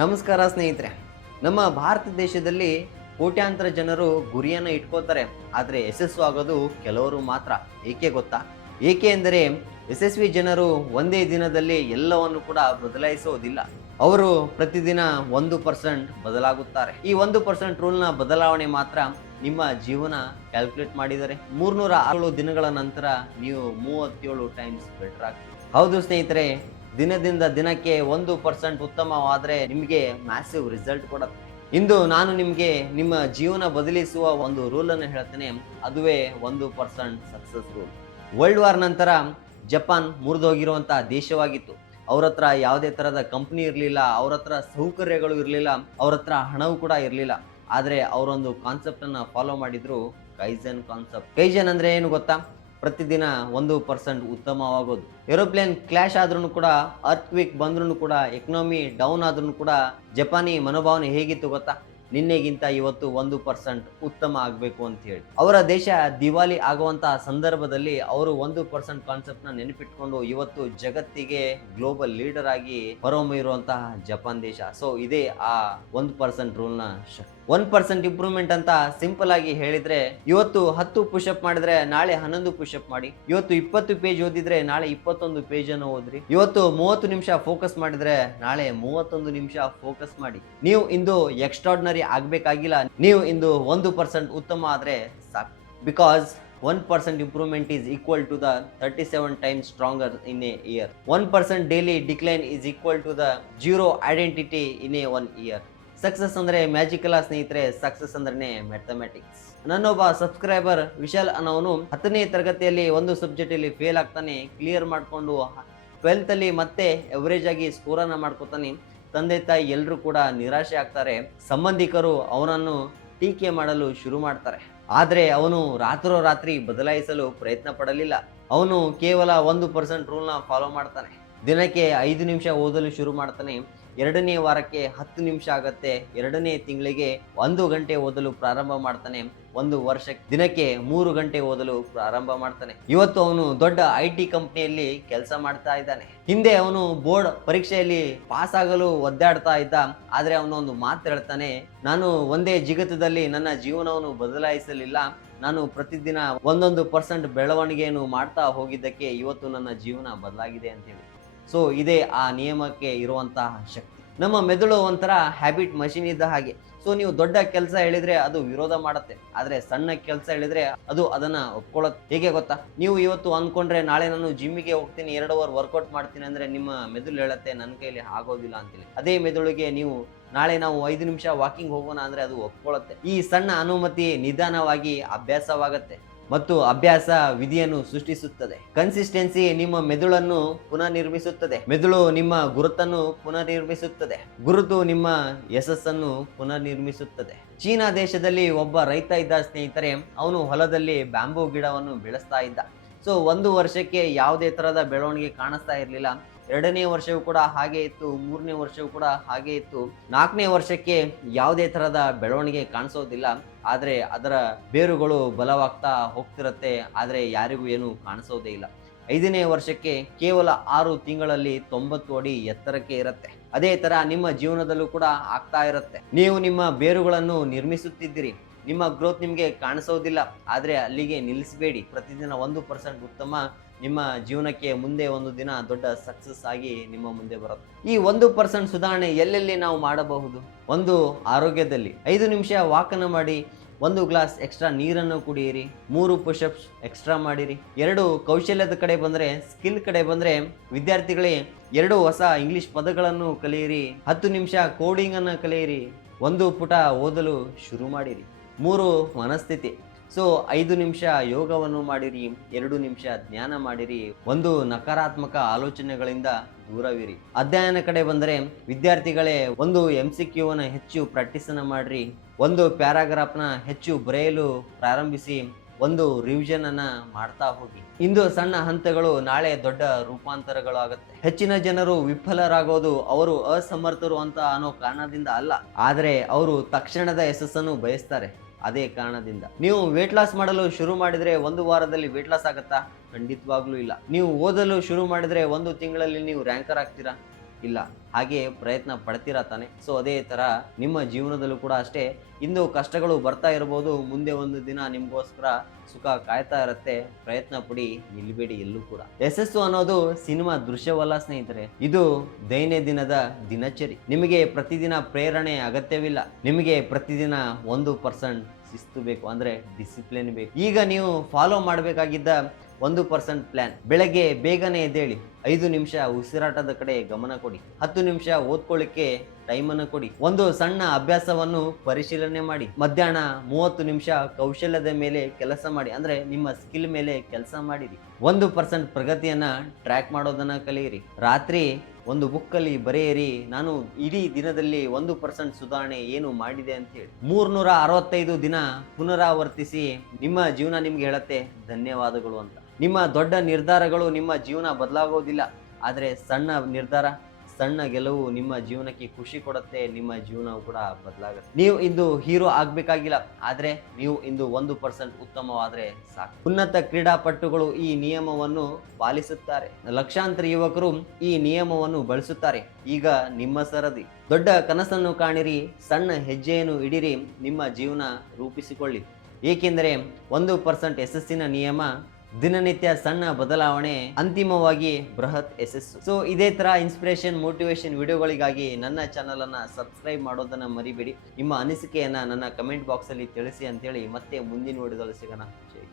ನಮಸ್ಕಾರ ಸ್ನೇಹಿತರೆ. ನಮ್ಮ ಭಾರತ ದೇಶದಲ್ಲಿ ಕೋಟ್ಯಾಂತರ ಜನರು ಗುರಿಯನ್ನು ಇಟ್ಕೋತಾರೆ, ಆದರೆ ಯಶಸ್ಸು ಆಗೋದು ಕೆಲವರು ಮಾತ್ರ. ಏಕೆ ಗೊತ್ತಾ? ಏಕೆ ಎಂದರೆ ಯಶಸ್ವಿ ಜನರು ಒಂದೇ ದಿನದಲ್ಲಿ ಎಲ್ಲವನ್ನು ಕೂಡ ಬದಲಾಯಿಸೋದಿಲ್ಲ. ಅವರು ಪ್ರತಿದಿನ 1% ಬದಲಾಗುತ್ತಾರೆ. ಈ 1% ರೂಲ್ನ ಬದಲಾವಣೆ ಮಾತ್ರ ನಿಮ್ಮ ಜೀವನ ಕ್ಯಾಲ್ಕುಲೇಟ್ ಮಾಡಿದರೆ 306 ದಿನಗಳ ನಂತರ ನೀವು 37 ಟೈಮ್ಸ್ ಬೆಟರ್ ಆಗ್ತೀರಿ. ಹೌದು ಸ್ನೇಹಿತರೆ, ದಿನದಿಂದ ದಿನಕ್ಕೆ 1% ಉತ್ತಮವಾದರೆ ನಿಮಗೆ ಮ್ಯಾಸಿವ್ ರಿಸಲ್ಟ್ ಕೊಡುತ್ತೆ. ಇಂದು ನಾನು ನಿಮಗೆ ನಿಮ್ಮ ಜೀವನ ಬದಲಿಸುವ ಒಂದು ರೂಲ್ ಅನ್ನು ಹೇಳ್ತೇನೆ. ಅದುವೇ 1% ಸಕ್ಸಸ್ ರೂಲ್. ವರ್ಲ್ಡ್ ವಾರ್ ನಂತರ ಜಪಾನ್ ಮುರಿದೋಗಿರುವಂತಹ ದೇಶವಾಗಿತ್ತು. ಅವ್ರ ಹತ್ರ ಯಾವುದೇ ತರಹದ ಕಂಪನಿ ಇರಲಿಲ್ಲ, ಅವ್ರ ಹತ್ರ ಸೌಕರ್ಯಗಳು ಇರಲಿಲ್ಲ, ಅವ್ರ ಹತ್ರ ಹಣವೂ ಕೂಡ ಇರಲಿಲ್ಲ. ಆದರೆ ಅವರೊಂದು ಕಾನ್ಸೆಪ್ಟ್ ಅನ್ನ ಫಾಲೋ ಮಾಡಿದ್ರು, ಕೈಜನ್ ಕಾನ್ಸೆಪ್ಟ್. ಕೈಜನ್ ಅಂದ್ರೆ ಏನು ಗೊತ್ತಾ? ಪ್ರತಿದಿನ 1% ಉತ್ತಮವಾಗೋದು. ಏರೋಪ್ಲೇನ್ ಕ್ಲಾಶ್ ಆದ್ರೂ ಕೂಡ, ಅರ್ತ್ ಕ್ವಿಕ್ ಬಂದ್ರೂ ಕೂಡ, ಎಕನಾಮಿ ಡೌನ್ ಆದ್ರೂ ಕೂಡ ಜಪಾನಿ ಮನೋಭಾವನೆ ಹೇಗಿತ್ತು ಗೊತ್ತಾ? ನಿನ್ನೆಗಿಂತ ಇವತ್ತು 1% ಉತ್ತಮ ಆಗಬೇಕು ಅಂತ ಹೇಳಿ. ಅವರ ದೇಶ ದಿವಾಲಿ ಆಗುವಂತಹ ಸಂದರ್ಭದಲ್ಲಿ ಅವರು 1% ಕಾನ್ಸೆಪ್ಟ್ ನ ನೆನಪಿಟ್ಕೊಂಡು ಇವತ್ತು ಜಗತ್ತಿಗೆ ಗ್ಲೋಬಲ್ ಲೀಡರ್ ಆಗಿ ಹೊರಹೊಮ್ಮಿರುವಂತಹ ಜಪಾನ್ ದೇಶ. ಸೊ ಇದೇ ಆ 1% ರೂಲ್ ನ ಶಕ್ತಿ. 1% ಇಂಪ್ರೂವ್ಮೆಂಟ್ ಅಂತ ಸಿಂಪಲ್ ಆಗಿ ಹೇಳಿದ್ರೆ, ಇವತ್ತು 10 ಪುಷಪ್ ಮಾಡಿದ್ರೆ ನಾಳೆ 11 ಪುಷಪ್ ಮಾಡಿ. ಇವತ್ತು 20 ಪೇಜ್ ಓದಿದ್ರೆ ನಾಳೆ 21 ಪೇಜ್ ಅನ್ನು ಓದ್ರಿ. ಇವತ್ತು 30 ನಿಮಿಷ ಫೋಕಸ್ ಮಾಡಿದ್ರೆ ನಾಳೆ 31 ನಿಮಿಷ ಫೋಕಸ್ ಮಾಡಿ. ನೀವು ಇಂದು ಎಕ್ಸ್ಟ್ರಾರ್ಡಿನರಿ ಆಗ್ಬೇಕಾಗಿಲ್ಲ, ನೀವು ಇಂದು 1% ಉತ್ತಮ ಆದ್ರೆ ಸಾಕು. Because 1% improvement is equal to the 37 times stronger in a year. 1% daily decline is equal to the 0 identity in a 1 year. Success ಅಂದ್ರೆ ಮ್ಯಾಜಿಕಲ್ ಸ್ನೇಹಿತರೆ, ಸಕ್ಸಸ್ ಅಂದ್ರೆ ಮ್ಯಾಥಮೆಟಿಕ್ಸ್. ನನ್ನೊಬ್ಬ ಸಬ್ಸ್ಕ್ರೈಬರ್ ವಿಶಾಲ್ ಅನ್ನೋನು 10ನೇ ತರಗತಿಯಲ್ಲಿ ಒಂದು ಸಬ್ಜೆಕ್ಟ್ ಅಲ್ಲಿ ಫೇಲ್ ಆಗ್ತಾನೆ. ಕ್ಲಿಯರ್ ಮಾಡ್ಕೊಂಡು 12th ಅಲ್ಲಿ ಮತ್ತೆ ಎವರೇಜ್ ಆಗಿ ಸ್ಕೋರ್ ಅನ್ನ ಮಾಡ್ಕೋತಾನೆ. ತಂದೆ ತಾಯಿ ಎಲ್ಲರೂ ಕೂಡ ನಿರಾಶೆ ಆಗ್ತಾರೆ. ಸಂಬಂಧಿಕರು ಅವನನ್ನು ಟೀಕೆ ಮಾಡಲು ಶುರು ಮಾಡ್ತಾರೆ. ಆದ್ರೆ ಅವನು ರಾತ್ರೋರಾತ್ರಿ ಬದಲಾಯಿಸಲು ಪ್ರಯತ್ನ ಪಡಲಿಲ್ಲ. ಅವನು ಕೇವಲ 1% ರೂಲ್ನ ಫಾಲೋ ಮಾಡ್ತಾನೆ. ದಿನಕ್ಕೆ 5 ನಿಮಿಷ ಓದಲು ಶುರು ಮಾಡ್ತಾನೆ. 2ನೇ ವಾರಕ್ಕೆ 10 ನಿಮಿಷ ಆಗತ್ತೆ. 2ನೇ ತಿಂಗಳಿಗೆ 1 ಗಂಟೆ ಓದಲು ಪ್ರಾರಂಭ ಮಾಡ್ತಾನೆ. 1 ವರ್ಷಕ್ಕೆ ದಿನಕ್ಕೆ 3 ಗಂಟೆ ಓದಲು ಪ್ರಾರಂಭ ಮಾಡ್ತಾನೆ. ಇವತ್ತು ಅವನು ದೊಡ್ಡ IT ಕಂಪನಿಯಲ್ಲಿ ಕೆಲಸ ಮಾಡ್ತಾ ಇದ್ದಾನೆ. ಹಿಂದೆ ಅವನು ಬೋರ್ಡ್ ಪರೀಕ್ಷೆಯಲ್ಲಿ ಪಾಸ್ ಆಗಲು ಒದ್ದಾಡ್ತಾ ಇದ್ದ. ಆದ್ರೆ ಅವನು ಒಂದು ಮಾತು ಹೇಳ್ತಾನೆ, ನಾನು ಒಂದೇ ಜಿಗತದಲ್ಲಿ ನನ್ನ ಜೀವನವನ್ನು ಬದಲಾಯಿಸಲಿಲ್ಲ, ನಾನು ಪ್ರತಿದಿನ 1% ಬೆಳವಣಿಗೆಯನ್ನು ಮಾಡ್ತಾ ಹೋಗಿದ್ದಕ್ಕೆ ಇವತ್ತು ನನ್ನ ಜೀವನ ಬದಲಾಗಿದೆ ಅಂತೇಳಿ. ಸೊ ಇದೇ ಆ ನಿಯಮಕ್ಕೆ ಇರುವಂತಹ ಶಕ್ತಿ. ನಮ್ಮ ಮೆದುಳು ಒಂಥರ ಹ್ಯಾಬಿಟ್ ಮಷಿನ್ ಇದ್ದ ಹಾಗೆ. ಸೊ ನೀವು ದೊಡ್ಡ ಕೆಲಸ ಹೇಳಿದ್ರೆ ಅದು ವಿರೋಧ ಮಾಡುತ್ತೆ, ಆದ್ರೆ ಸಣ್ಣ ಕೆಲಸ ಹೇಳಿದ್ರೆ ಅದು ಅದನ್ನ ಒಪ್ಕೊಳ್ಳುತ್ತೆ. ಹೇಗೆ ಗೊತ್ತಾ? ನೀವು ಇವತ್ತು ಅನ್ಕೊಂಡ್ರೆ ನಾಳೆ ನಾನು ಜಿಮ್ಮಿಗೆ ಹೋಗ್ತೀನಿ, 2 ಅವರ್ ವರ್ಕೌಟ್ ಮಾಡ್ತೀನಿ ಅಂದ್ರೆ ನಿಮ್ಮ ಮೆದುಳು ಹೇಳುತ್ತೆ ನನ್ನ ಕೈಲಿ ಆಗೋದಿಲ್ಲ ಅಂತೇಳಿ. ಅದೇ ಮೆದುಳಿಗೆ ನೀವು ನಾಳೆ ನಾವು 5 ನಿಮಿಷ ವಾಕಿಂಗ್ ಹೋಗೋಣ ಅಂದ್ರೆ ಅದು ಒಪ್ಕೊಳ್ಳುತ್ತೆ. ಈ ಸಣ್ಣ ಅನುಮತಿ ನಿಧಾನವಾಗಿ ಅಭ್ಯಾಸವಾಗತ್ತೆ ಮತ್ತು ಅಭ್ಯಾಸ ವಿಧಿಯನ್ನು ಸೃಷ್ಟಿಸುತ್ತದೆ. ಕನ್ಸಿಸ್ಟೆನ್ಸಿ ನಿಮ್ಮ ಮೆದುಳನ್ನು ಪುನಃ ನಿರ್ಮಿಸುತ್ತದೆ. ಮೆದುಳು ನಿಮ್ಮ ಗುರುತನ್ನು ಪುನಃ ನಿರ್ಮಿಸುತ್ತದೆ. ಗುರುತು ನಿಮ್ಮ ಯಶಸ್ಸನ್ನು ಪುನಃ ನಿರ್ಮಿಸುತ್ತದೆ. ಚೀನಾ ದೇಶದಲ್ಲಿ ಒಬ್ಬ ರೈತ ಇದ್ದ ಸ್ನೇಹಿತರೆ. ಅವನು ಹೊಲದಲ್ಲಿ ಬ್ಯಾಂಬೂ ಗಿಡವನ್ನು ಬೆಳೆಸ್ತಾ ಇದ್ದ. ಸೊ 1 ವರ್ಷಕ್ಕೆ ಯಾವುದೇ ತರಹದ ಬೆಳವಣಿಗೆ ಕಾಣಿಸ್ತಾ ಇರಲಿಲ್ಲ. 2ನೇ ವರ್ಷವೂ ಕೂಡ ಹಾಗೆ ಇತ್ತು. 3ನೇ ವರ್ಷವೂ ಕೂಡ ಹಾಗೆ ಇತ್ತು. 4ನೇ ವರ್ಷಕ್ಕೆ ಯಾವುದೇ ತರಹದ ಬೆಳವಣಿಗೆ ಕಾಣಿಸೋದಿಲ್ಲ. ಆದ್ರೆ ಅದರ ಬೇರುಗಳು ಬಲವಾಗ್ತಾ ಹೋಗ್ತಿರತ್ತೆ, ಆದ್ರೆ ಯಾರಿಗೂ ಏನು ಕಾಣಿಸೋದೇ ಇಲ್ಲ. 5ನೇ ವರ್ಷಕ್ಕೆ ಕೇವಲ 6 ತಿಂಗಳಲ್ಲಿ 90 ಅಡಿ ಎತ್ತರಕ್ಕೆ ಇರುತ್ತೆ. ಅದೇ ತರ ನಿಮ್ಮ ಜೀವನದಲ್ಲೂ ಕೂಡ ಆಗ್ತಾ ಇರುತ್ತೆ. ನೀವು ನಿಮ್ಮ ಬೇರುಗಳನ್ನು ನಿರ್ಮಿಸುತ್ತಿದ್ದೀರಿ. ನಿಮ್ಮ ಗ್ರೋತ್ ನಿಮಗೆ ಕಾಣಿಸೋದಿಲ್ಲ, ಆದ್ರೆ ಅಲ್ಲಿಗೆ ನಿಲ್ಲಿಸಬೇಡಿ. ಪ್ರತಿದಿನ 1% ಉತ್ತಮ ನಿಮ್ಮ ಜೀವನಕ್ಕೆ ಮುಂದೆ ಒಂದು ದಿನ ದೊಡ್ಡ ಸಕ್ಸಸ್ ಆಗಿ ನಿಮ್ಮ ಮುಂದೆ ಬರುತ್ತೆ. ಈ 1% ಸುಧಾರಣೆ ಎಲ್ಲೆಲ್ಲಿ ನಾವು ಮಾಡಬಹುದು? ಒಂದು, ಆರೋಗ್ಯದಲ್ಲಿ 5 ನಿಮಿಷ ವಾಕನ್ನು ಮಾಡಿ. 1 ಗ್ಲಾಸ್ ಎಕ್ಸ್ಟ್ರಾ ನೀರನ್ನು ಕುಡಿಯಿರಿ. 3 ಪುಷಪ್ಸ್ ಎಕ್ಸ್ಟ್ರಾ ಮಾಡಿರಿ. 2 ಕೌಶಲ್ಯದ ಕಡೆ ಬಂದ್ರೆ, ಸ್ಕಿಲ್ ಕಡೆ ಬಂದ್ರೆ, ವಿದ್ಯಾರ್ಥಿಗಳೇ 2 ಹೊಸ ಇಂಗ್ಲಿಷ್ ಪದಗಳನ್ನು ಕಲಿಯಿರಿ. 10 ನಿಮಿಷ ಕೋಡಿಂಗ್ ಅನ್ನು ಕಲಿಯಿರಿ. 1 ಪುಟ ಓದಲು ಶುರು ಮಾಡಿರಿ. 3 ಮನಸ್ಥಿತಿ. ಸೊ 5 ನಿಮಿಷ ಯೋಗವನ್ನು ಮಾಡಿರಿ. 2 ನಿಮಿಷ ಧ್ಯಾನ ಮಾಡಿರಿ. 1 ನಕಾರಾತ್ಮಕ ಆಲೋಚನೆಗಳಿಂದ ದೂರವಿರಿ. ಅಧ್ಯಯನ ಕಡೆ ಬಂದರೆ, ವಿದ್ಯಾರ್ಥಿಗಳೇ 1 MCQ ಅನ್ನ ಹೆಚ್ಚು ಪ್ರಾಕ್ಟೀಸ್ ಅನ್ನ ಮಾಡ್ರಿ. 1 ಪ್ಯಾರಾಗ್ರಾಫ್ನ ಹೆಚ್ಚು ಬರೆಯಲು ಪ್ರಾರಂಭಿಸಿ. 1 ರಿವಿಷನ್ ಅನ್ನ ಮಾಡ್ತಾ ಹೋಗಿ. ಇಂದು ಸಣ್ಣ ಹಂತಗಳು ನಾಳೆ ದೊಡ್ಡ ರೂಪಾಂತರಗಳು ಆಗುತ್ತೆ. ಹೆಚ್ಚಿನ ಜನರು ವಿಫಲರಾಗೋದು ಅವರು ಅಸಮರ್ಥರು ಅಂತ ಅನ್ನೋ ಕಾರಣದಿಂದ ಅಲ್ಲ, ಆದ್ರೆ ಅವರು ತಕ್ಷಣದ ಯಶಸ್ಸನ್ನು ಬಯಸ್ತಾರೆ. ಅದೇ ಕಾರಣದಿಂದ ನೀವು ವೇಟ್ ಲಾಸ್ ಮಾಡಲು ಶುರು ಮಾಡಿದ್ರೆ 1 ವಾರದಲ್ಲಿ ವೇಟ್ ಲಾಸ್ ಆಗುತ್ತಾ? ಖಂಡಿತವಾಗ್ಲೂ ಇಲ್ಲ. ನೀವು ಓದಲು ಶುರು ಮಾಡಿದ್ರೆ 1 ತಿಂಗಳಲ್ಲಿ ನೀವು ರ್ಯಾಂಕರ್ ಆಗ್ತೀರಾ? ಇಲ್ಲ. ಹಾಗೆ ಪ್ರಯತ್ನ ಪಡ್ತೀರಾ ತಾನೆ. ಸೊ ಅದೇ ತರ ನಿಮ್ಮ ಜೀವನದಲ್ಲೂ ಕೂಡ ಅಷ್ಟೇ, ಇಂದು ಕಷ್ಟಗಳು ಬರ್ತಾ ಇರಬಹುದು, ಮುಂದೆ ಒಂದು ದಿನ ನಿಮ್ಗೋಸ್ಕರ ಸುಖ ಕಾಯ್ತಾ ಇರತ್ತೆ. ಪ್ರಯತ್ನ ಪಡಿ, ನಿಲ್ಬೇಡಿ ಎಲ್ಲೂ ಕೂಡ. ಯಶಸ್ಸು ಅನ್ನೋದು ಸಿನಿಮಾ ದೃಶ್ಯವಲ್ಲ ಸ್ನೇಹಿತರೆ, ಇದು ದೈನಂದಿನದ ದಿನಚರಿ. ನಿಮಗೆ ಪ್ರತಿದಿನ ಪ್ರೇರಣೆ ಅಗತ್ಯವಿಲ್ಲ, ನಿಮಗೆ ಪ್ರತಿದಿನ 1% ಶಿಸ್ತು ಬೇಕು, ಅಂದ್ರೆ ಡಿಸಿಪ್ಲಿನ್ ಬೇಕು. ಈಗ ನೀವು ಫಾಲೋ ಮಾಡಬೇಕಾಗಿದ್ದ 1% ಪ್ಲಾನ್: ಬೆಳಗ್ಗೆ ಬೇಗನೆ ಎದ್ದೇಳಿ, 5 ನಿಮಿಷ ಉಸಿರಾಟದ ಕಡೆ ಗಮನ ಕೊಡಿ, 10 ನಿಮಿಷ ಓದ್ಕೊಳ್ಳಿಕ್ಕೆ ಟೈಮನ್ನು ಕೊಡಿ, ಒಂದು ಸಣ್ಣ ಅಭ್ಯಾಸವನ್ನು ಪರಿಶೀಲನೆ ಮಾಡಿ, ಮಧ್ಯಾಹ್ನ 30 ನಿಮಿಷ ಕೌಶಲ್ಯದ ಮೇಲೆ ಕೆಲಸ ಮಾಡಿ, ಅಂದ್ರೆ ನಿಮ್ಮ ಸ್ಕಿಲ್ ಮೇಲೆ ಕೆಲಸ ಮಾಡಿರಿ. 1% ಪ್ರಗತಿಯನ್ನ ಟ್ರ್ಯಾಕ್ ಮಾಡೋದನ್ನ ಕಲಿಯಿರಿ. ರಾತ್ರಿ ಒಂದು ಬುಕ್ಕಲ್ಲಿ ಬರೆಯಿರಿ, ನಾನು ಇಡೀ ದಿನದಲ್ಲಿ 1% ಸುಧಾರಣೆ ಏನು ಮಾಡಿದೆ ಅಂತ ಹೇಳಿ. 365 ದಿನ ಪುನರಾವರ್ತಿಸಿ, ನಿಮ್ಮ ಜೀವನ ನಿಮ್ಗೆ ಹೇಳತ್ತೆ ಧನ್ಯವಾದಗಳು ಅಂತ. ನಿಮ್ಮ ದೊಡ್ಡ ನಿರ್ಧಾರಗಳು ನಿಮ್ಮ ಜೀವನ ಬದಲಾಗೋದಿಲ್ಲ, ಆದರೆ ಸಣ್ಣ ನಿರ್ಧಾರ, ಸಣ್ಣ ಗೆಲುವು ನಿಮ್ಮ ಜೀವನಕ್ಕೆ ಖುಷಿ ಕೊಡುತ್ತೆ, ನಿಮ್ಮ ಜೀವನವು ಕೂಡ ಬದಲಾಗುತ್ತೆ. ನೀವು ಇಂದು ಹೀರೋ ಆಗ್ಬೇಕಾಗಿಲ್ಲ, ಆದ್ರೆ ನೀವು ಇಂದು 1% ಉತ್ತಮವಾದ್ರೆ ಸಾಕು. ಉನ್ನತ ಕ್ರೀಡಾಪಟುಗಳು ಈ ನಿಯಮವನ್ನು ಪಾಲಿಸುತ್ತಾರೆ, ಲಕ್ಷಾಂತರ ಯುವಕರು ಈ ನಿಯಮವನ್ನು ಬಳಸುತ್ತಾರೆ. ಈಗ ನಿಮ್ಮ ಸರದಿ. ದೊಡ್ಡ ಕನಸನ್ನು ಕಾಣಿರಿ, ಸಣ್ಣ ಹೆಜ್ಜೆಯನ್ನು ಇಡಿರಿ, ನಿಮ್ಮ ಜೀವನ ರೂಪಿಸಿಕೊಳ್ಳಿ. ಏಕೆಂದರೆ 1% ಯಶಸ್ಸಿನ ನಿಯಮ, ದಿನನಿತ್ಯ ಸಣ್ಣ ಬದಲಾವಣೆ, ಅಂತಿಮವಾಗಿ ಬೃಹತ್ ಯಶಸ್ಸು. ಸೊ ಇದೇ ತರ ಇನ್ಸ್ಪಿರೇಷನ್, ಮೋಟಿವೇಶನ್ ವಿಡಿಯೋಗಳಿಗಾಗಿ ನನ್ನ ಚಾನಲ್ ಅನ್ನ ಸಬ್ಸ್ಕ್ರೈಬ್ ಮಾಡೋದನ್ನ ಮರಿಬೇಡಿ. ನಿಮ್ಮ ಅನಿಸಿಕೆಯನ್ನ ನನ್ನ ಕಮೆಂಟ್ ಬಾಕ್ಸ್ ಅಲ್ಲಿ ತಿಳಿಸಿ ಅಂತೇಳಿ ಮತ್ತೆ ಮುಂದಿನ ವಿಡಿಯೋದಲ್ಲಿ ಸಿಗೋಣ. ಜೈ.